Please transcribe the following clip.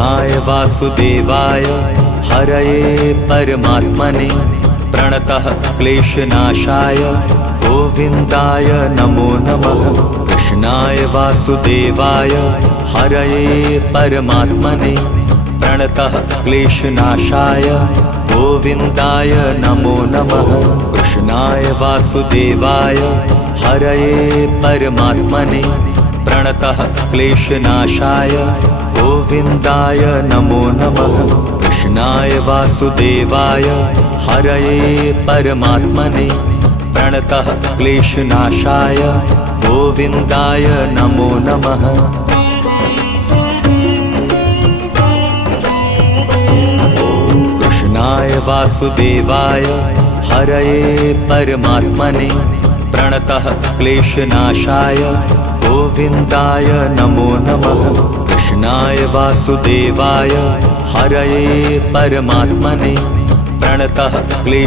कृष्णाय वासुदेवाय हरये परमात्मने प्रणतः क्लेशनाशाय गोविन्दाय नमो नमः। कृष्णाय वासुदेवाय हरये परमात्मने प्रणतः क्लेशनाशाय गोविन्दाय नमो नमः। कृष्णाय वासुदेवाय हरये परमात्मने प्रणतः क्लेशनाशाय गोविन्दाय नमो नमः। कृष्णाय वासुदेवाय हरये परमात्मने प्रणतः क्लेशनाशाय गोविन्दाय नमो नमः। कृष्णाय वासुदेवाय हरये परमात्मने प्रणतः क्लेशनाशाय गोविन्दाय नमो नमः। कृष्णाय वासुदेवाय हरये परमात्मने प्रणतः क्लेश